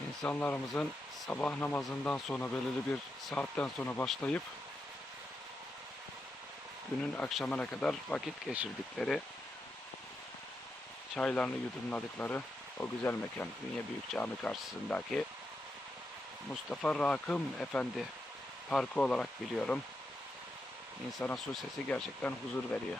İnsanlarımızın sabah namazından sonra belirli bir saatten sonra başlayıp günün akşamına kadar vakit geçirdikleri, çaylarını yudumladıkları o güzel mekan dünya Büyük Cami karşısındaki Mustafa Rakım Efendi Parkı olarak biliyorum. İnsana su sesi gerçekten huzur veriyor.